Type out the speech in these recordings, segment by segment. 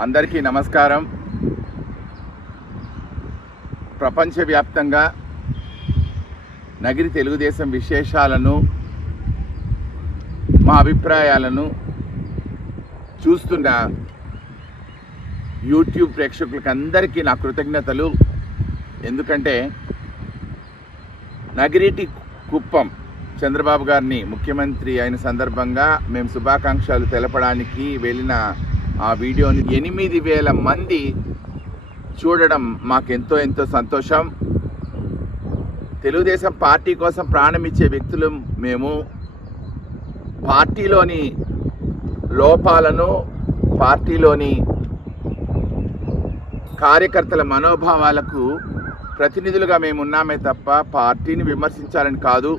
అందరికీ నమస్కారం. ప్రపంచవ్యాప్తంగా నగిరి తెలుగుదేశం విశేషాలను మా అభిప్రాయాలను చూస్తున్న యూట్యూబ్ ప్రేక్షకులకి అందరికీ నా కృతజ్ఞతలు. ఎందుకంటే నగిరిటి కుప్పం చంద్రబాబు గారిని ముఖ్యమంత్రి అయిన సందర్భంగా మేము శుభాకాంక్షలు తెలపడానికి వెళ్ళిన ఆ వీడియోని ఎనిమిది వేల మంది చూడడం మాకెంతో ఎంతో సంతోషం. తెలుగుదేశం పార్టీ కోసం ప్రాణం ఇచ్చే వ్యక్తులు మేము. పార్టీలోని లోపాలను పార్టీలోని కార్యకర్తల మనోభావాలకు ప్రతినిధులుగా మేము ఉన్నామే తప్ప పార్టీని విమర్శించాలని కాదు.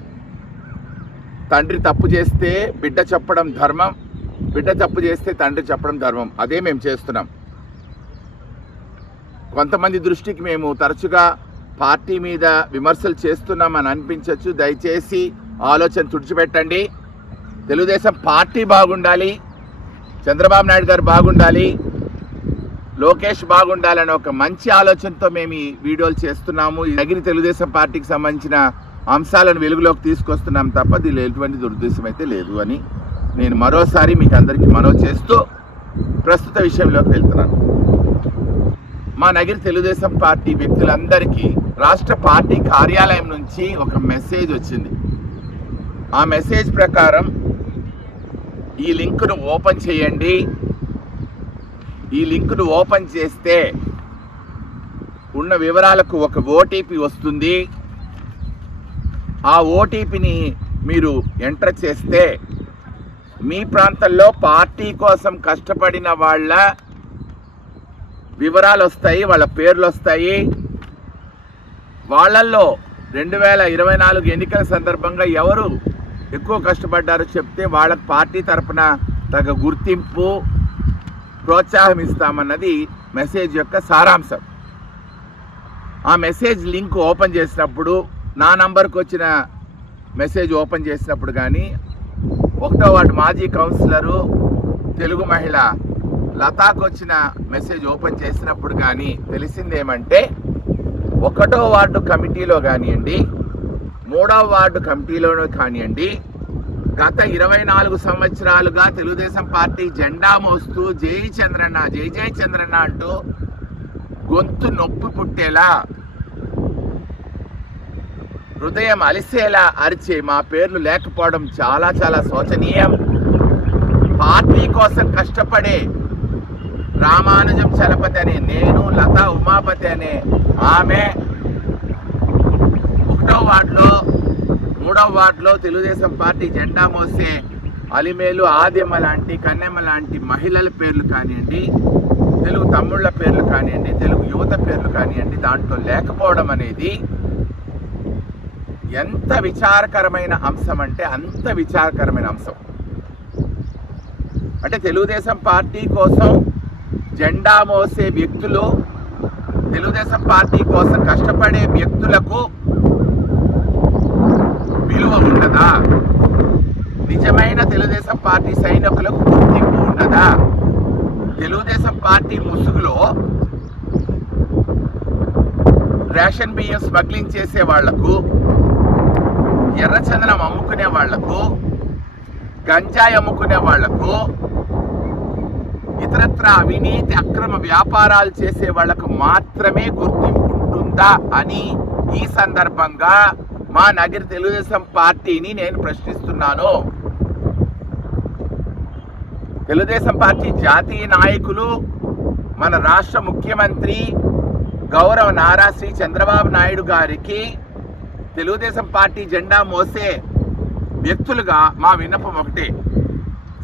తండ్రి తప్పు చేస్తే బిడ్డ చెప్పడం ధర్మం. బిడ్డ తప్పు చేస్తే తండ్రి చెప్పడం ధర్మం. అదే మేము చేస్తున్నాం. కొంతమంది దృష్టికి మేము తరచుగా పార్టీ మీద విమర్శలు చేస్తున్నామని అనిపించవచ్చు దయచేసి ఆలోచన తుడిచిపెట్టండి. తెలుగుదేశం పార్టీ బాగుండాలి. చంద్రబాబు నాయుడు గారు బాగుండాలి. లోకేష్ బాగుండాలని ఒక మంచి ఆలోచనతో మేము ఈ వీడియోలు చేస్తున్నాము. ఈ నగిరి తెలుగుదేశం పార్టీకి సంబంధించిన అంశాలను వెలుగులోకి తీసుకొస్తున్నాం తప్ప దీనిలో ఎటువంటి దురుద్దేశం అయితే లేదు అని నేను మరోసారి మీకు అందరికీ మనవి చేస్తూ ప్రస్తుత విషయంలోకి వెళ్తున్నాను. మా నగిరి తెలుగుదేశం పార్టీ వ్యక్తులందరికీ రాష్ట్ర పార్టీ కార్యాలయం నుంచి ఒక మెసేజ్ వచ్చింది. ఆ మెసేజ్ ప్రకారం ఈ లింకును ఓపెన్ చేయండి. ఈ లింకును ఓపెన్ చేస్తే ఉన్న వివరాలకు ఒక ఓటీపీ వస్తుంది. ఆ ఓటీపీని మీరు ఎంటర్ చేస్తే మీ ప్రాంతంలో పార్టీ కోసం కష్టపడిన వాళ్ళ వివరాలు వస్తాయి వాళ్ళ పేర్లు వస్తాయి వాళ్ళల్లో రెండు వేల ఇరవై నాలుగు ఎన్నికల సందర్భంగా ఎవరు ఎక్కువ కష్టపడ్డారో చెప్తే వాళ్ళకి పార్టీ తరపున తగ గుర్తింపు ప్రోత్సాహం ఇస్తామన్నది మెసేజ్ యొక్క సారాంశం. ఆ మెసేజ్ లింక్ ఓపెన్ చేసినప్పుడు నా నంబర్కి వచ్చిన మెసేజ్ ఓపెన్ చేసినప్పుడు కానీ ఒకటో వార్డు మాజీ కౌన్సిలరు తెలుగు మహిళ లతాకు వచ్చిన మెసేజ్ ఓపెన్ చేసినప్పుడు కానీ తెలిసిందేమంటే ఒకటో వార్డు కమిటీలో కానివ్వండి మూడవ వార్డు కమిటీలోనూ కానివ్వండి గత ఇరవై నాలుగు సంవత్సరాలుగా తెలుగుదేశం పార్టీ జెండా మోస్తూ జై చంద్రన్న జై జై చంద్రన్న అంటూ గొంతు నొప్పి పుట్టేలా హృదయం అలిసేలా అరిచే మా పేర్లు లేకపోవడం చాలా చాలా శోచనీయం. పార్టీ కోసం కష్టపడే రామానుజం చలపతి అనే నేను లత ఉమాపతి అనే ఆమె ఒకటో వార్డులో మూడవ వార్డులో తెలుగుదేశం పార్టీ జెండా మోసే అలిమేలు ఆదిమ లాంటి కన్నెమ్మ లాంటి మహిళల పేర్లు కానివ్వండి తెలుగు తమ్ముళ్ళ పేర్లు కానివ్వండి తెలుగు యువత పేర్లు కానివ్వండి దాంట్లో లేకపోవడం అనేది ఎంత విచారకరమైన అంశం అంటే అంత విచారకరమైన అంశం. అంటే తెలుగుదేశం పార్టీ కోసం జెండా మోసే వ్యక్తులు తెలుగుదేశం పార్టీ కోసం కష్టపడే వ్యక్తులకు విలువ ఉండదా? నిజమైన తెలుగుదేశం పార్టీ సైనికులకు గుర్తింపు ఉండదా? తెలుగుదేశం పార్టీ ముసుగులో రేషన్ బియ్యం స్మగ్లింగ్ చేసే వాళ్ళకు ఎర్రచందనం అమ్ముకునే వాళ్ళకు గంజాయి అమ్ముకునే వాళ్ళకు ఇతరత్ర అవినీతి అక్రమ వ్యాపారాలు చేసే వాళ్ళకు మాత్రమే గుర్తింపు ఉంటుందా అని ఈ సందర్భంగా మా నగర తెలుగుదేశం పార్టీని నేను ప్రశ్నిస్తున్నాను. తెలుగుదేశం పార్టీ జాతీయ నాయకులు మన రాష్ట్ర ముఖ్యమంత్రి గౌరవ నారా శ్రీ చంద్రబాబు నాయుడు గారికి తెలుగుదేశం పార్టీ జెండా మోసే వ్యక్తులుగా మా విన్నపం ఒకటే.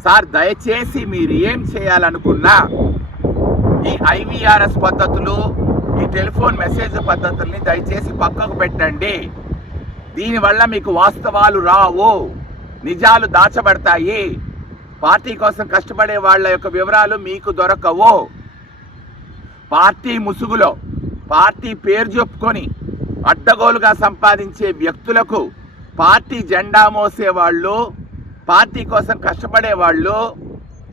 సార్ దయచేసి మీరు ఏం చేయాలనుకున్నా ఈ ఐవీఆర్ఎస్ పద్ధతులు ఈ టెలిఫోన్ మెసేజ్ పద్ధతుల్ని దయచేసి పక్కకు పెట్టండి. దీనివల్ల మీకు వాస్తవాలు రావు. నిజాలు దాచబడతాయి. పార్టీ కోసం కష్టపడే వాళ్ళ యొక్క వివరాలు మీకు దొరకవు. పార్టీ ముసుగులో పార్టీ పేరు చెప్పుకొని అడ్డగోలుగా సంపాదించే వ్యక్తులకు పార్టీ జెండా మోసేవాళ్ళు పార్టీ కోసం కష్టపడే వాళ్ళు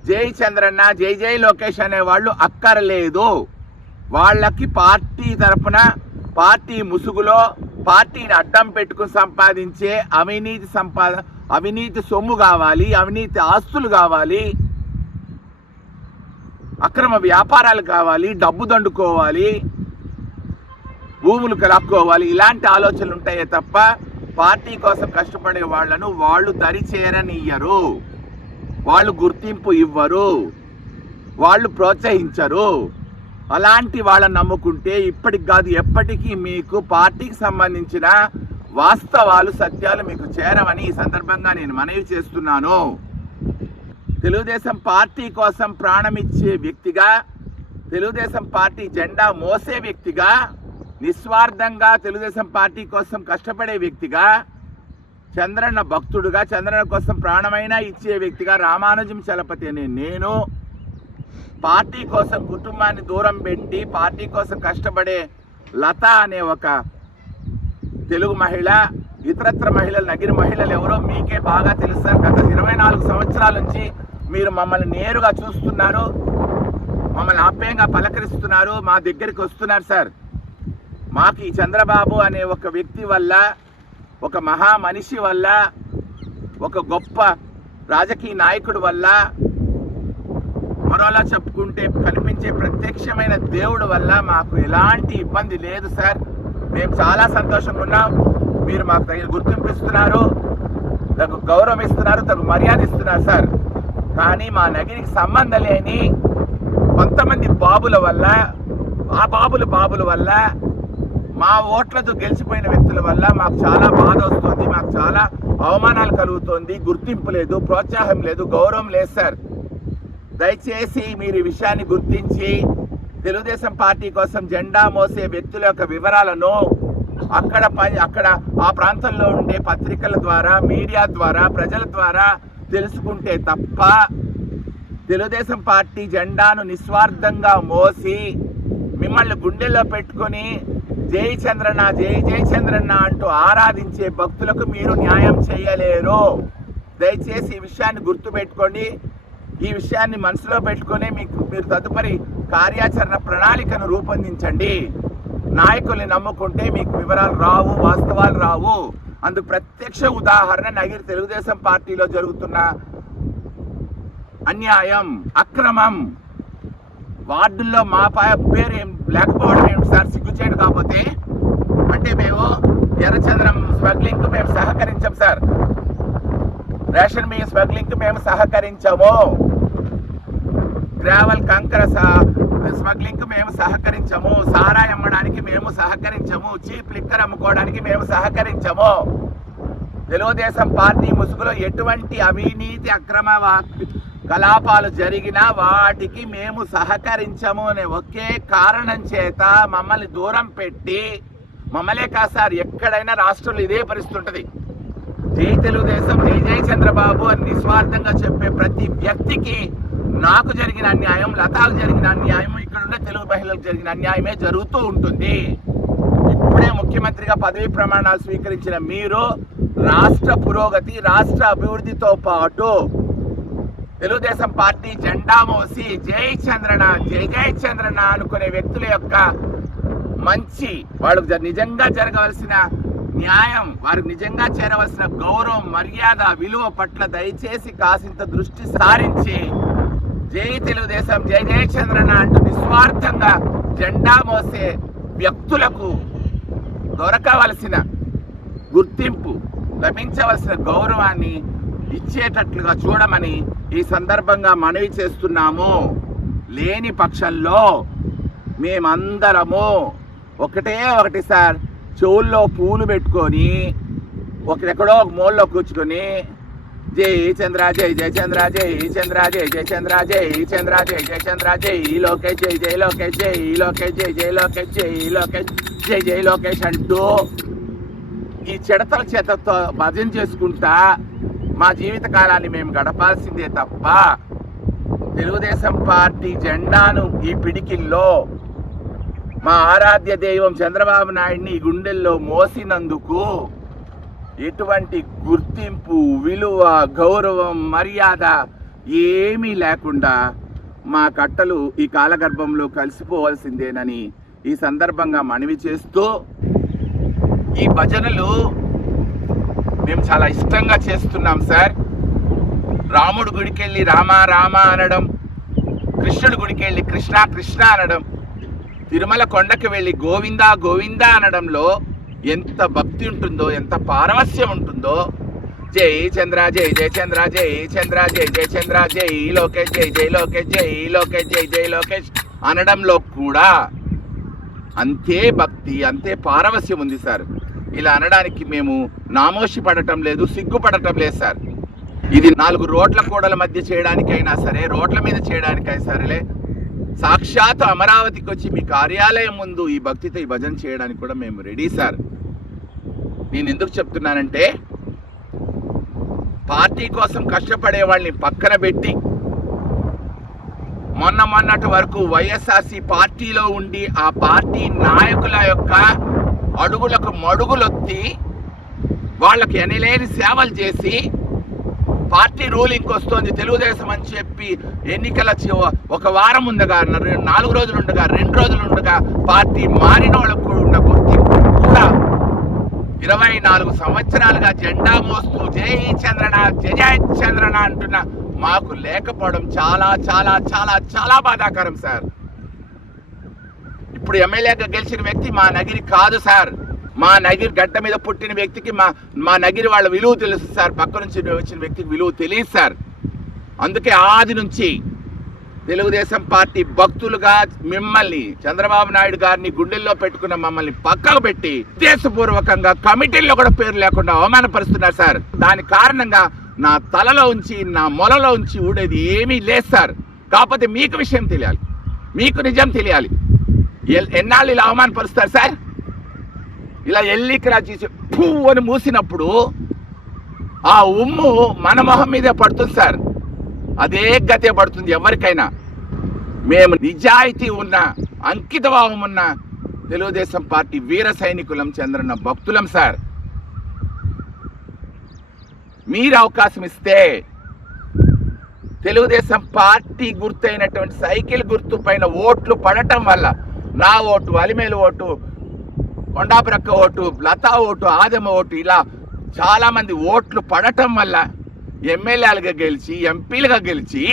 జై చంద్రన్న జై జై లోకేష్ అనే వాళ్ళు అక్కర్లేదు. వాళ్ళకి పార్టీ తరపున పార్టీ ముసుగులో పార్టీని అడ్డం పెట్టుకుని సంపాదించే అవినీతి సంపాద అవినీతి సొమ్ము కావాలి అవినీతి ఆస్తులు కావాలి అక్రమ వ్యాపారాలు కావాలి డబ్బు దండుకోవాలి భూములు కలుపుకోవాలి. ఇలాంటి ఆలోచనలు ఉంటాయే తప్ప పార్టీ కోసం కష్టపడే వాళ్ళను వాళ్ళు దరిచేరనియ్యరు. వాళ్ళు గుర్తింపు ఇవ్వరు. వాళ్ళు ప్రోత్సహించరు. అలాంటి వాళ్ళని నమ్ముకుంటే ఇప్పటికి కాదు ఎప్పటికీ మీకు పార్టీకి సంబంధించిన వాస్తవాలు సత్యాలు మీకు చేరవని ఈ సందర్భంగా నేను మనవి చేస్తున్నాను. తెలుగుదేశం పార్టీ కోసం ప్రాణమిచ్చే వ్యక్తిగా తెలుగుదేశం పార్టీ జెండా మోసే వ్యక్తిగా నిస్వార్థంగా తెలుగుదేశం పార్టీ కోసం కష్టపడే వ్యక్తిగా చంద్రన్న భక్తుడుగా చంద్రన్న కోసం ప్రాణమైనా ఇచ్చే వ్యక్తిగా రామానుజం చలపతి అనే నేను పార్టీ కోసం కుటుంబాన్ని దూరం పెట్టి పార్టీ కోసం కష్టపడే లత అనే ఒక తెలుగు మహిళ ఇతరత్ర మహిళలు నగిరి మహిళలు ఎవరో మీకే బాగా తెలుస్తారు గత ఇరవై నాలుగు సంవత్సరాల నుంచి మీరు మమ్మల్ని నేరుగా చూస్తున్నారు మమ్మల్ని ఆప్యాయంగా పలకరిస్తున్నారు మా దగ్గరికి వస్తున్నారు సార్. మాకు ఈ చంద్రబాబు అనే ఒక వ్యక్తి వల్ల ఒక మహా మనిషి వల్ల ఒక గొప్ప రాజకీయ నాయకుడు వల్ల మరోలా చెప్పుకుంటే కనిపించే ప్రత్యక్షమైన దేవుడు వల్ల మాకు ఎలాంటి ఇబ్బంది లేదు సార్. మేము చాలా సంతోషంగా ఉన్నాం. మీరు మాకు తగిన గుర్తింపు ఇస్తున్నారు. తగు గౌరవం ఇస్తున్నారు. తగు మర్యాద ఇస్తున్నారు సార్. కానీ మా నగిరికి సంబంధం లేని కొంతమంది బాబుల వల్ల ఆ బాబుల బాబుల వల్ల మా ఓట్లతో గెలిచిపోయిన వ్యక్తుల వల్ల మాకు చాలా బాధ వస్తుంది మాకు చాలా అవమానాలు కలుగుతుంది గుర్తింపు లేదు ప్రోత్సాహం లేదు గౌరవం లేదు సార్. దయచేసి మీరు ఈ విషయాన్ని గుర్తించి తెలుగుదేశం పార్టీ కోసం జెండా మోసే వ్యక్తుల యొక్క వివరాలను అక్కడ అక్కడ ఆ ప్రాంతంలో ఉండే పత్రికల ద్వారా మీడియా ద్వారా ప్రజల ద్వారా తెలుసుకుంటే తప్ప తెలుగుదేశం పార్టీ జెండాను నిస్వార్థంగా మోసి మిమ్మల్ని గుండెల్లో పెట్టుకొని జై చంద్రన్న జై జై చంద్రన్న అంటూ ఆరాధించే భక్తులకు మీరు న్యాయం చేయలేరు. దయచేసి ఈ విషయాన్ని గుర్తుపెట్టుకోండి ఈ విషయాన్ని మనసులో పెట్టుకొని మీకు మీరు తదుపరి కార్యాచరణ ప్రణాళికను రూపొందించండి. నాయకుల్ని నమ్ముకుంటే మీకు వివరాలు రావు వాస్తవాలు రావు. అందుకు ప్రత్యక్ష ఉదాహరణ నగిరి తెలుగుదేశం పార్టీలో జరుగుతున్న అన్యాయం అక్రమం వార్డుల్లో మా పా పేరు ఏం లేకపోవడం ఏమిటి సార్ సిగ్గుచేటు కాకపోతే అంటే మేము ఎర్రచంద్రం స్మగ్లింగ్కు మేము సహకరించాం సార్. రేషన్ మీ స్మగ్లింగ్ మేము సహకరించము. గ్రావెల్ కంకర స్మగ్లింగ్ మేము సహకరించము. సారా అమ్మడానికి మేము సహకరించము. చీప్ లిక్కర్ అమ్ముకోవడానికి మేము సహకరించము. తెలుగుదేశం పార్టీ ముసుగులో ఎటువంటి అవినీతి అక్రమ కలాపాలు జరిగినా వాటికి మేము సహకరించము అనే ఒకే కారణం చేత మమ్మల్ని దూరం పెట్టి మమ్మలే కాదు సార్ ఎక్కడైనా రాష్ట్రంలో ఇదే పరిస్థితి ఉంటుంది. జై తెలుగుదేశం జై జై చంద్రబాబు అని నిస్వార్థంగా చెప్పే ప్రతి వ్యక్తికి నాకు జరిగిన అన్యాయం లతాకు జరిగిన అన్యాయం ఇక్కడున్న తెలుగు మహిళలకు జరిగిన అన్యాయమే జరుగుతూ ఉంటుంది. ఇప్పుడే ముఖ్యమంత్రిగా పదవి ప్రమాణాలు స్వీకరించిన మీరు రాష్ట్ర పురోగతి రాష్ట్ర అభివృద్ధితో పాటు తెలుగుదేశం పార్టీ జెండా మోసి జై చంద్రన జై జై చంద్రన అనుకునే వ్యక్తుల యొక్క మంచి వాళ్ళకు జ- నిజంగా జరగవలసిన న్యాయం వారికి నిజంగా చేరవలసిన గౌరవం మర్యాద విలువ పట్ల దయచేసి కాసింత దృష్టి సారించి జై తెలుగుదేశం జై జై చంద్రన అంటూ నిస్వార్థంగా జెండా మోసే వ్యక్తులకు దొరకవలసిన గుర్తింపు లభించవలసిన గౌరవాన్ని ఇచ్చేటట్లుగా చూడమని ఈ సందర్భంగా మనవి చేస్తున్నాము. లేని పక్షంలో మేమందరము ఒకటే ఒకటి సార్ చెవుల్లో పూలు పెట్టుకొని ఒకరెక్కడో ఒక మూల్లో కూర్చుకొని జై చంద్ర జై జయచంద్ర జై చంద్ర జై జయచంద్ర జై చంద్ర జై జయచంద్ర జై లోకేష్ జై జై లోకేష్ జై లోకేష్ జై జై లోకేష్ జై లోకేష్ జై జై లోకేష్ అంటూ ఈ చెడతల చేతతో భజన చేసుకుంటా మా జీవిత కాలాన్ని మేము గడపాల్సిందే తప్ప తెలుగుదేశం పార్టీ జెండాను ఈ పిడికిల్లో మా ఆరాధ్య దైవం చంద్రబాబు నాయుడిని ఈ గుండెల్లో మోసినందుకు ఎటువంటి గుర్తింపు విలువ గౌరవం మర్యాద ఏమీ లేకుండా మా కట్టలు ఈ కాలగర్భంలో కలిసిపోవాల్సిందేనని ఈ సందర్భంగా మనవి చేస్తూ ఈ భజనలు మేము చాలా ఇష్టంగా చేస్తున్నాం సార్. రాముడు గుడికి వెళ్ళి రామా అనడం కృష్ణుడి గుడికి వెళ్ళి కృష్ణ కృష్ణ అనడం తిరుమల కొండకి వెళ్ళి గోవిందా గోవిందా అనడంలో ఎంత భక్తి ఉంటుందో ఎంత పారవస్యం ఉంటుందో జై చంద్ర జై జై చంద్ర జై చంద్ర జై జై చంద్ర జై లోకేష్ జై జై లోకేష్ జై లోకేష్ జై జై లోకేష్ అనడంలో కూడా అంతే భక్తి అంతే పారవస్యం ఉంది సార్. ఇలా అనడానికి మేము నామోషి పడటం లేదు సిగ్గుపడటం లేదు సార్. ఇది నాలుగు రోడ్ల కూడల మధ్య చేయడానికైనా సరే రోడ్ల మీద చేయడానికైనా సరేలే. సాక్షాత్ అమరావతికి వచ్చి మీ కార్యాలయం ముందు ఈ భక్తితో ఈ భజన చేయడానికి కూడా మేము రెడీ సార్. నేను ఎందుకు చెప్తున్నానంటే పార్టీ కోసం కష్టపడే వాళ్ళని పక్కన పెట్టి మొన్న మొన్నటి వరకు వైఎస్ఆర్సి పార్టీలో ఉండి ఆ పార్టీ నాయకుల యొక్క అడుగులకు మడుగులొత్తి వాళ్ళకి ఎనలేని సేవలు చేసి పార్టీ రూలింగ్ వస్తుంది తెలుగుదేశం అని చెప్పి ఎన్నికల ఒక వారం ఉండగా నాలుగు రోజులు ఉండగా రెండు రోజులు ఉండగా పార్టీ మారిన వాళ్ళకు కూడా ఉన్న గుర్తింపు కూడా ఇరవై నాలుగు సంవత్సరాలుగా జెండా మోస్తూ జై చంద్రన జయ చంద్రన అంటున్న మాకు లేకపోవడం చాలా చాలా చాలా చాలా బాధాకరం సార్. ఇప్పుడు ఎమ్మెల్యేగా గెలిచిన వ్యక్తి మా నగిరి కాదు సార్. మా నగిరి గడ్డ మీద పుట్టిన వ్యక్తికి మా మా నగిరి వాళ్ళ విలువ తెలుసు సార్. పక్క నుంచి వచ్చిన వ్యక్తికి విలువ తెలియదు సార్. అందుకే ఆది నుంచి తెలుగుదేశం పార్టీ భక్తులుగా మిమ్మల్ని చంద్రబాబు నాయుడు గారిని గుండెల్లో పెట్టుకున్న మమ్మల్ని పక్కకు పెట్టి ఉద్దేశపూర్వకంగా కమిటీల్లో కూడా పేరు లేకుండా అవమానపరుస్తున్నారు సార్. దాని కారణంగా నా తలలో ఉంచి నా మొలలో ఉంచి ఊడేది ఏమీ లేదు సార్. కాకపోతే మీకు విషయం తెలియాలి. మీకు నిజం తెలియాలి. ఎన్నాళ్ళు ఇలా అవమానపరుస్తారు సార్? ఇలా ఎల్లికరా చేసి పూ అని మూసినప్పుడు ఆ ఉమ్ము మన మొహం మీదే పడుతుంది సార్. అదే గతే పడుతుంది ఎవరికైనా. మేము నిజాయితీ ఉన్న అంకిత భావం ఉన్న తెలుగుదేశం పార్టీ వీర సైనికులం చంద్రన్న భక్తులం సార్. మీరు అవకాశం ఇస్తే తెలుగుదేశం పార్టీ గుర్తు అయినటువంటి సైకిల్ గుర్తు పైన ఓట్లు పడటం వల్ల నా ఓటు అలిమేలు ఓటు కొండాపురక్క ఓటు లతా ఓటు ఆదమ ఓటు ఇలా చాలామంది ఓట్లు పడటం వల్ల ఎమ్మెల్యేలుగా గెలిచి ఎంపీలుగా గెలిచి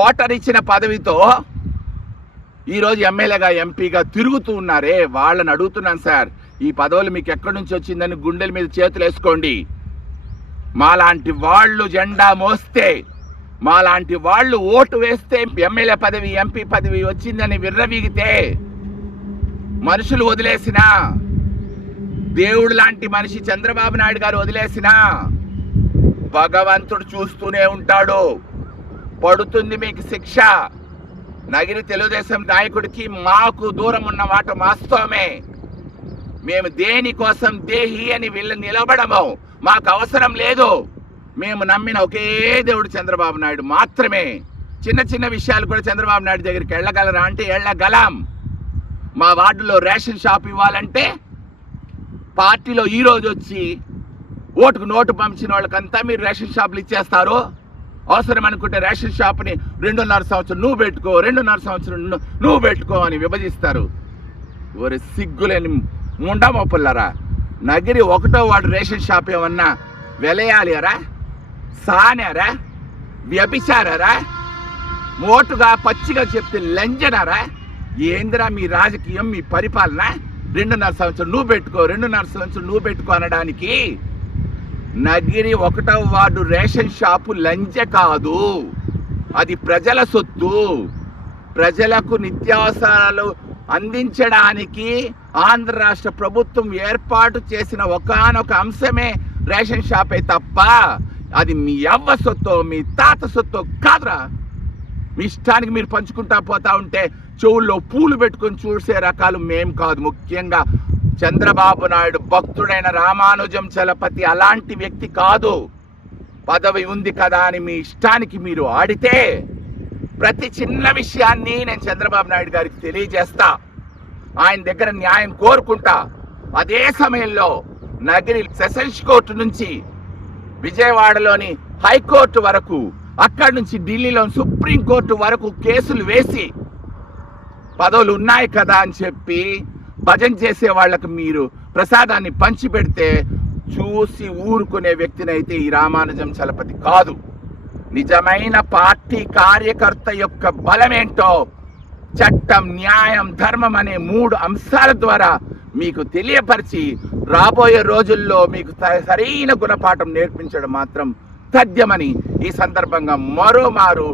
ఓటర్ ఇచ్చిన పదవితో ఈరోజు ఎమ్మెల్యేగా ఎంపీగా తిరుగుతూ ఉన్నారే వాళ్ళని అడుగుతున్నాను సార్. ఈ పదవులు మీకు ఎక్కడి నుంచి వచ్చిందని గుండెల మీద చేతులు వేసుకోండి. మాలాంటి వాళ్ళు జెండా మోస్తే మాలాంటి వాళ్ళు ఓటు వేస్తే ఎమ్మెల్యే పదవి ఎంపీ పదవి వచ్చిందని విర్రవీగితే మనుషులు వదిలేసిన దేవుడు లాంటి మనిషి చంద్రబాబు నాయుడు గారు వదిలేసిన భగవంతుడు చూస్తూనే ఉంటాడు. పడుతుంది మీకు శిక్ష. నగిరి తెలుగుదేశం నాయకుడికి మాకు దూరం ఉన్న మాట వాస్తవమే. మేము దేనికోసం దేహి అని వీళ్ళు నిలబడము. మాకు అవసరం లేదు. మేము నమ్మిన ఒకే దేవుడు చంద్రబాబు నాయుడు మాత్రమే. చిన్న చిన్న విషయాలు కూడా చంద్రబాబు నాయుడు దగ్గరికి వెళ్ళగలరా అంటే వెళ్ళగలం. మా వార్డులో రేషన్ షాప్ ఇవ్వాలంటే పార్టీలో ఈరోజు వచ్చి ఓటుకు నోటు పంచిన వాళ్ళకంతా మీరు రేషన్ షాపులు ఇచ్చేస్తారు. అవసరం అనుకుంటే రేషన్ షాప్ని రెండున్నర సంవత్సరం నువ్వు పెట్టుకో రెండున్నర సంవత్సరం నువ్వు పెట్టుకో అని విభజిస్తారు. ఒరి సిగ్గులేని ముండా మొప్పులారా నగిరి ఒకటో వాడు రేషన్ షాప్ ఏమన్నా వెలయాలిరా సానారా? వ్యభిచారారా? మోటుగా పచ్చిగా చెప్తే లంజనారా? ఏందిరా మీ రాజకీయం మీ పరిపాలన? రెండున్నర సంవత్సరం నువ్వు పెట్టుకో రెండున్నర సంవత్సరం నువ్వు పెట్టుకో అనడానికి. నగిరి ఒకటవ వార్డు రేషన్ షాపు లంచ కాదు. అది ప్రజల సొత్తు. ప్రజలకు నిత్యావసరాలు అందించడానికి ఆంధ్ర రాష్ట్ర ప్రభుత్వం ఏర్పాటు చేసిన ఒకానొక అంశమే రేషన్ షాపే తప్ప అది మీ అవ్వ సొత్తో మీ తాత సొత్తో కాదురా. మీ ఇష్టానికి మీరు పంచుకుంటా పోతా ఉంటే చెవుల్లో పూలు పెట్టుకొని చూసే రకాలు మేం కాదు. ముఖ్యంగా చంద్రబాబు నాయుడు భక్తుడైన రామానుజం చలపతి అలాంటి వ్యక్తి కాదు. పదవి ఉంది కదా అని మీ ఇష్టానికి మీరు ఆడితే ప్రతి చిన్న విషయాన్ని నేను చంద్రబాబు నాయుడు గారికి తెలియజేస్తా. ఆయన దగ్గర న్యాయం కోరుకుంటా. అదే సమయంలో నగిరి సెషన్స్ కోర్టు నుంచి విజయవాడలోని హైకోర్టు వరకు అక్కడి నుంచి ఢిల్లీలో సుప్రీంకోర్టు వరకు కేసులు వేసి పదవులు ఉన్నాయి కదా అని చెప్పి భజన చేసే వాళ్ళకు మీరు ప్రసాదాన్ని పంచిపెడితే చూసి ఊరుకునే వ్యక్తినైతే ఈ రామానుజం చలపతి కాదు. నిజమైన పార్టీ కార్యకర్త యొక్క బలమేంటో చట్టం న్యాయం ధర్మం అనే మూడు అంశాల ద్వారా మీకు తెలియపరిచి రాబోయే రోజుల్లో మీకు స- సరైన గుణపాఠం నేర్పించడం మాత్రం తథ్యమని ఈ సందర్భంగా మరోమారు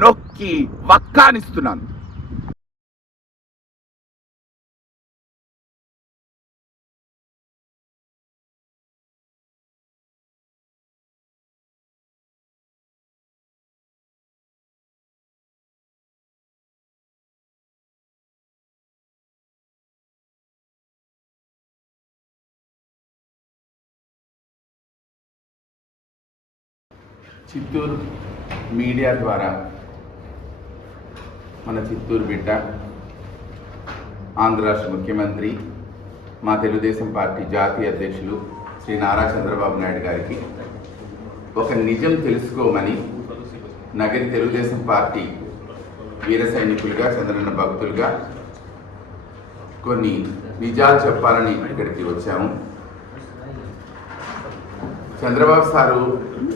నొక్కి వక్కానిస్తున్నాను. చిత్తూరు మీడియా ద్వారా మన చిత్తూరు బిడ్డ ఆంధ్ర రాష్ట్ర ముఖ్యమంత్రి మా తెలుగుదేశం పార్టీ జాతీయ అధ్యక్షులు శ్రీ నారా చంద్రబాబు నాయుడు గారికి ఒక నిజం తెలుసుకోమని నగరి తెలుగుదేశం పార్టీ వీర సైనికులుగా చంద్రన్న భక్తులుగా కొన్ని నిజాలు చెప్పాలని ఇక్కడికి వచ్చాము. చంద్రబాబు సారు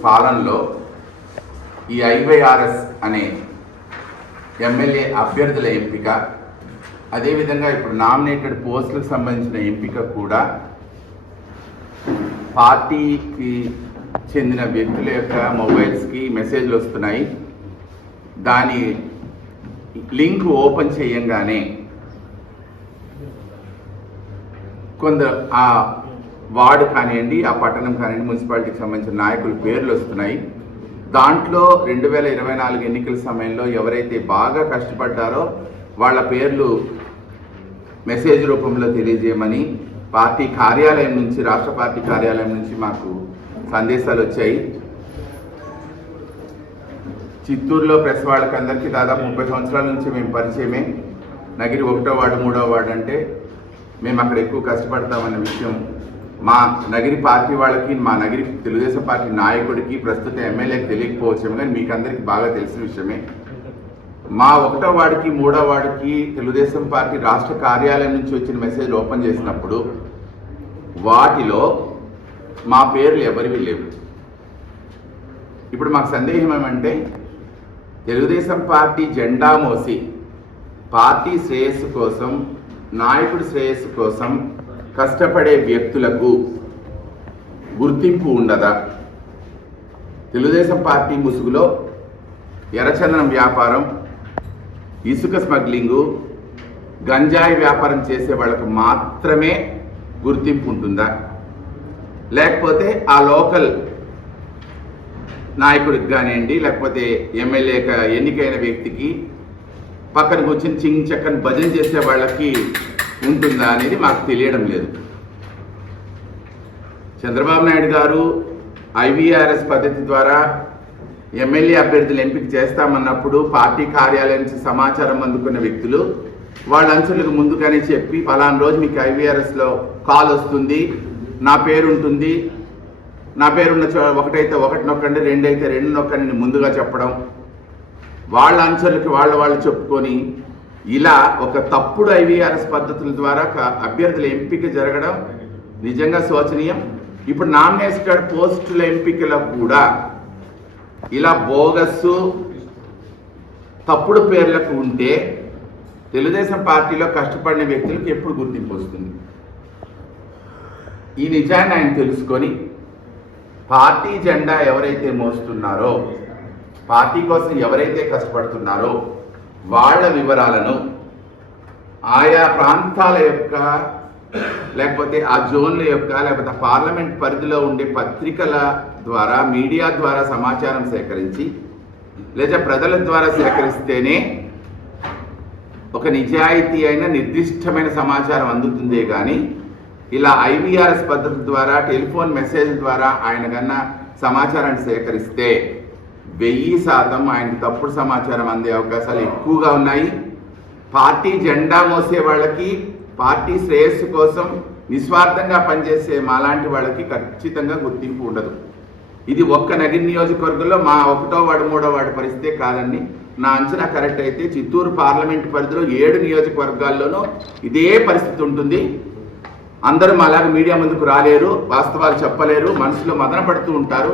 పాలనలో ఈ ఐవైఆర్ఎస్ అనే ఎమ్మెల్యే అభ్యర్థుల ఎంపిక. అదేవిధంగా ఇప్పుడు నామినేటెడ్ పోస్టులకు సంబంధించిన ఎంపిక కూడా పార్టీకి చెందిన వ్యక్తుల యొక్క మొబైల్స్కి మెసేజ్లు వస్తున్నాయి. దాని లింక్ ఓపెన్ చేయంగానే కొందరు ఆ వార్డు కానివ్వండి ఆ పట్టణం కానివ్వండి మున్సిపాలిటీకి సంబంధించిన నాయకుల పేర్లు వస్తున్నాయి. దాంట్లో రెండు వేల ఇరవై నాలుగు ఎన్నికల సమయంలో ఎవరైతే బాగా కష్టపడ్డారో వాళ్ళ పేర్లు మెసేజ్ రూపంలో తెలియజేయమని పార్టీ కార్యాలయం నుంచి రాష్ట్ర పార్టీ కార్యాలయం నుంచి మాకు సందేశాలు వచ్చాయి. చిత్తూరులో ప్రెస్ వాళ్ళకందరికీ దాదాపు ముప్పై సంవత్సరాల నుంచి మేము పరిచయమే. నగిరి ఒకటో వార్డు మూడో వార్డు అంటే మేము అక్కడ ఎక్కువ కష్టపడతామన్న విషయం మా నగిరి పార్టీ వాళ్ళకి మా నగిరి తెలుగుదేశం పార్టీ నాయకుడికి ప్రస్తుత ఎమ్మెల్యేకి తెలియకపోవచ్చు కానీ మీకు అందరికీ బాగా తెలిసిన విషయమే. మా ఒకటో వాడికి మూడో వాడికి తెలుగుదేశం పార్టీ రాష్ట్ర కార్యాలయం నుంచి వచ్చిన మెసేజ్ ఓపెన్ చేసినప్పుడు వాటిలో మా పేర్లు ఎవరివి లేవు. ఇప్పుడు మాకు సందేహం ఏమంటే తెలుగుదేశం పార్టీ జెండా మోసి పార్టీ శ్రేయస్సు కోసం నాయకుడి శ్రేయస్సు కోసం కష్టపడే వ్యక్తులకు గుర్తింపు ఉండదా? తెలుగుదేశం పార్టీ ముసుగులో ఎర్రచందనం వ్యాపారం ఇసుక స్మగ్లింగు గంజాయి వ్యాపారం చేసే వాళ్ళకు మాత్రమే గుర్తింపు ఉంటుందా? లేకపోతే ఆ లోకల్ నాయకుడికి కానివ్వండి లేకపోతే ఎమ్మెల్యే ఎన్నికైన వ్యక్తికి పక్కన కూర్చొని చింగ్ చక్కని భజన చేసే వాళ్ళకి ఉంటుందా అనేది మాకు తెలియడం లేదు. చంద్రబాబు నాయుడు గారు ఐవీఆర్ఎస్ పద్ధతి ద్వారా ఎమ్మెల్యే అభ్యర్థులు ఎంపిక చేస్తామన్నప్పుడు పార్టీ కార్యాలయం నుంచి సమాచారం అందుకున్న వ్యక్తులు వాళ్ళ అంచులకు ముందుగానే చెప్పి పలానా రోజు మీకు ఐవీఆర్ఎస్లో కాల్ వస్తుంది నా పేరు ఉంటుంది నా పేరున్న చో ఒకటైతే ఒకటి నొక్కండి రెండైతే రెండు నొక్కండి ముందుగా చెప్పడం వాళ్ళ అంచెలకి వాళ్ళ వాళ్ళు చెప్పుకొని ఇలా ఒక తప్పుడు ఐవీఆర్ఎస్ పద్ధతుల ద్వారా అభ్యర్థుల ఎంపిక జరగడం నిజంగా శోచనీయం. ఇప్పుడు నామినేటెడ్ పోస్టుల ఎంపికలకు కూడా ఇలా బోగస్సు తప్పుడు పేర్లకు ఉంటే తెలుగుదేశం పార్టీలో కష్టపడిన వ్యక్తులకు ఎప్పుడు గుర్తింపు వస్తుంది? ఈ నిజాన్ని ఆయన తెలుసుకొని పార్టీ జెండా ఎవరైతే మోస్తున్నారో పార్టీ కోసం ఎవరైతే కష్టపడుతున్నారో వాళ్ళ వివరాలను ఆయా ప్రాంతాల యొక్క లేకపోతే ఆ జోన్ల యొక్క లేకపోతే పార్లమెంట్ పరిధిలో ఉండే పత్రికల ద్వారా మీడియా ద్వారా సమాచారం సేకరించి లేదా ప్రజల ద్వారా సేకరిస్తేనే ఒక నిజాయితీ అయిన నిర్దిష్టమైన సమాచారం అందుతుందే కానీ ఇలా ఐవీఆర్ఎస్ పద్ధతి ద్వారా టెలిఫోన్ మెసేజ్ ద్వారా ఆయన కన్నా సమాచారాన్ని సేకరిస్తే వెయ్యి శాతం ఆయనకు తప్పుడు సమాచారం అందే అవకాశాలు ఎక్కువగా ఉన్నాయి. పార్టీ జెండా మోసే వాళ్ళకి పార్టీ శ్రేయస్సు కోసం నిస్వార్థంగా పనిచేసే మాలాంటి వాళ్ళకి ఖచ్చితంగా గుర్తింపు ఉండదు. ఇది ఒక్క నగిరి నియోజకవర్గంలో మా ఒకటో వాడు మూడో వాడి పరిస్థితే కాదండి. నా అంచనా కరెక్ట్ అయితే చిత్తూరు పార్లమెంట్ పరిధిలో ఏడు నియోజకవర్గాల్లోనూ ఇదే పరిస్థితి ఉంటుంది. అందరూ అలాగే మీడియా ముందుకు రాలేరు వాస్తవాలు చెప్పలేరు మనసులో మదన పడుతూ ఉంటారు.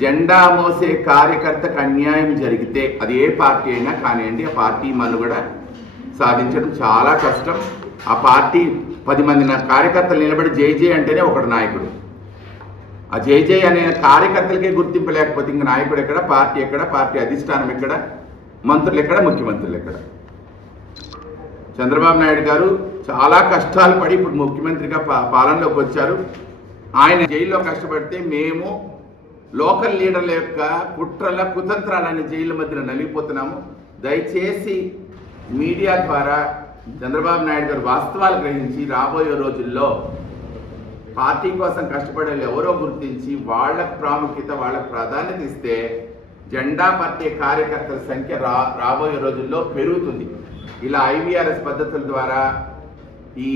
జెండా మోసే కార్యకర్తకు అన్యాయం జరిగితే అది ఏ పార్టీ అయినా కానివ్వండి ఆ పార్టీ మనుగడ సాధించడం చాలా కష్టం. ఆ పార్టీ పది మంది నా కార్యకర్తలు నిలబడి జైజే అంటేనే ఒకడు నాయకుడు. ఆ జైజే అనే కార్యకర్తలకే గుర్తింపు లేకపోతే ఇంక నాయకుడు ఎక్కడ పార్టీ ఎక్కడ పార్టీ అధిష్టానం ఎక్కడ మంత్రులు ఎక్కడ ముఖ్యమంత్రులు ఎక్కడ? చంద్రబాబు నాయుడు గారు చాలా కష్టాలు పడి ఇప్పుడు ముఖ్యమంత్రిగా పాలనలోకి వచ్చారు. ఆయన జైల్లో కష్టపడితే మేము లోకల్ లీడర్ల యొక్క కుట్రల కుతంత్రాలని జైళ్ళ మధ్యన నలిగిపోతున్నాము. దయచేసి మీడియా ద్వారా చంద్రబాబు నాయుడు గారు వాస్తవాలు గ్రహించి రాబోయే రోజుల్లో పార్టీ కోసం కష్టపడే ఎవరో గుర్తించి వాళ్ళకు ప్రాముఖ్యత వాళ్ళకు ప్రాధాన్యత ఇస్తే జెండా పార్టీ కార్యకర్తల సంఖ్య రా రాబోయే రోజుల్లో పెరుగుతుంది. ఇలా ఐవీఆర్ఎస్ పద్ధతుల ద్వారా ఈ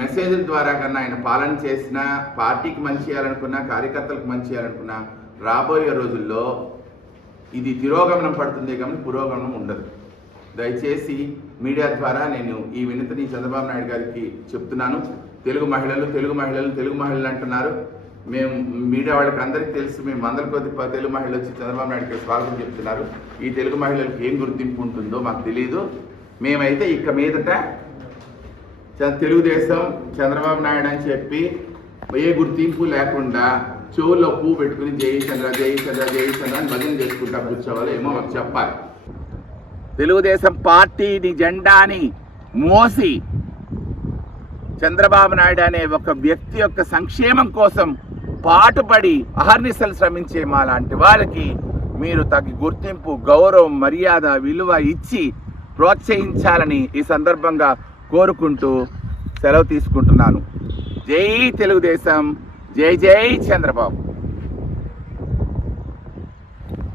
మెసేజ్ల ద్వారా కన్నా ఆయన పాలన చేసిన పార్టీకి మంచి చేయాలనుకున్నా కార్యకర్తలకు మంచి చేయాలనుకున్నా రాబోయే రోజుల్లో ఇది తిరోగమనం పడుతుంది కానీ పురోగమనం ఉండదు. దయచేసి మీడియా ద్వారా నేను ఈ వినతిని చంద్రబాబు నాయుడు గారికి చెప్తున్నాను. తెలుగు మహిళలు తెలుగు మహిళలు తెలుగు మహిళలు అంటున్నారు. మేము మీడియా వాళ్ళకి అందరికీ తెలుసు మేము వందల కొద్ది ప- తెలుగు మహిళలు వచ్చి చంద్రబాబు నాయుడికి స్వాగతం చెప్తున్నారు. ఈ తెలుగు మహిళలకు ఏం గుర్తింపు ఉంటుందో మాకు తెలియదు మేమైతే ఇక మీదట తెలుగుదేశం చంద్రబాబు నాయుడు అని చెప్పి ఏ గుర్తింపు లేకుండా చెవుల్లో పువ్వు పెట్టుకుని జై చంద్ర జై చంద్ర జై చంద్ర అని భజన చేసుకుంటా కూర్చోవాలి. ఏమో మాకు చెప్పాలి. తెలుగుదేశం పార్టీని జెండాని మోసి చంద్రబాబు నాయుడు అనే ఒక వ్యక్తి యొక్క సంక్షేమం కోసం పాటుపడి అహర్నిశలు శ్రమించే మా లాంటి వాళ్ళకి మీరు తగి గుర్తింపు గౌరవం మర్యాద విలువ ఇచ్చి ప్రోత్సహించాలని ఈ సందర్భంగా కోరుకుంటూ సెలవు తీసుకుంటున్నాను. జై తెలుగుదేశం. జై జై చంద్రబాబు.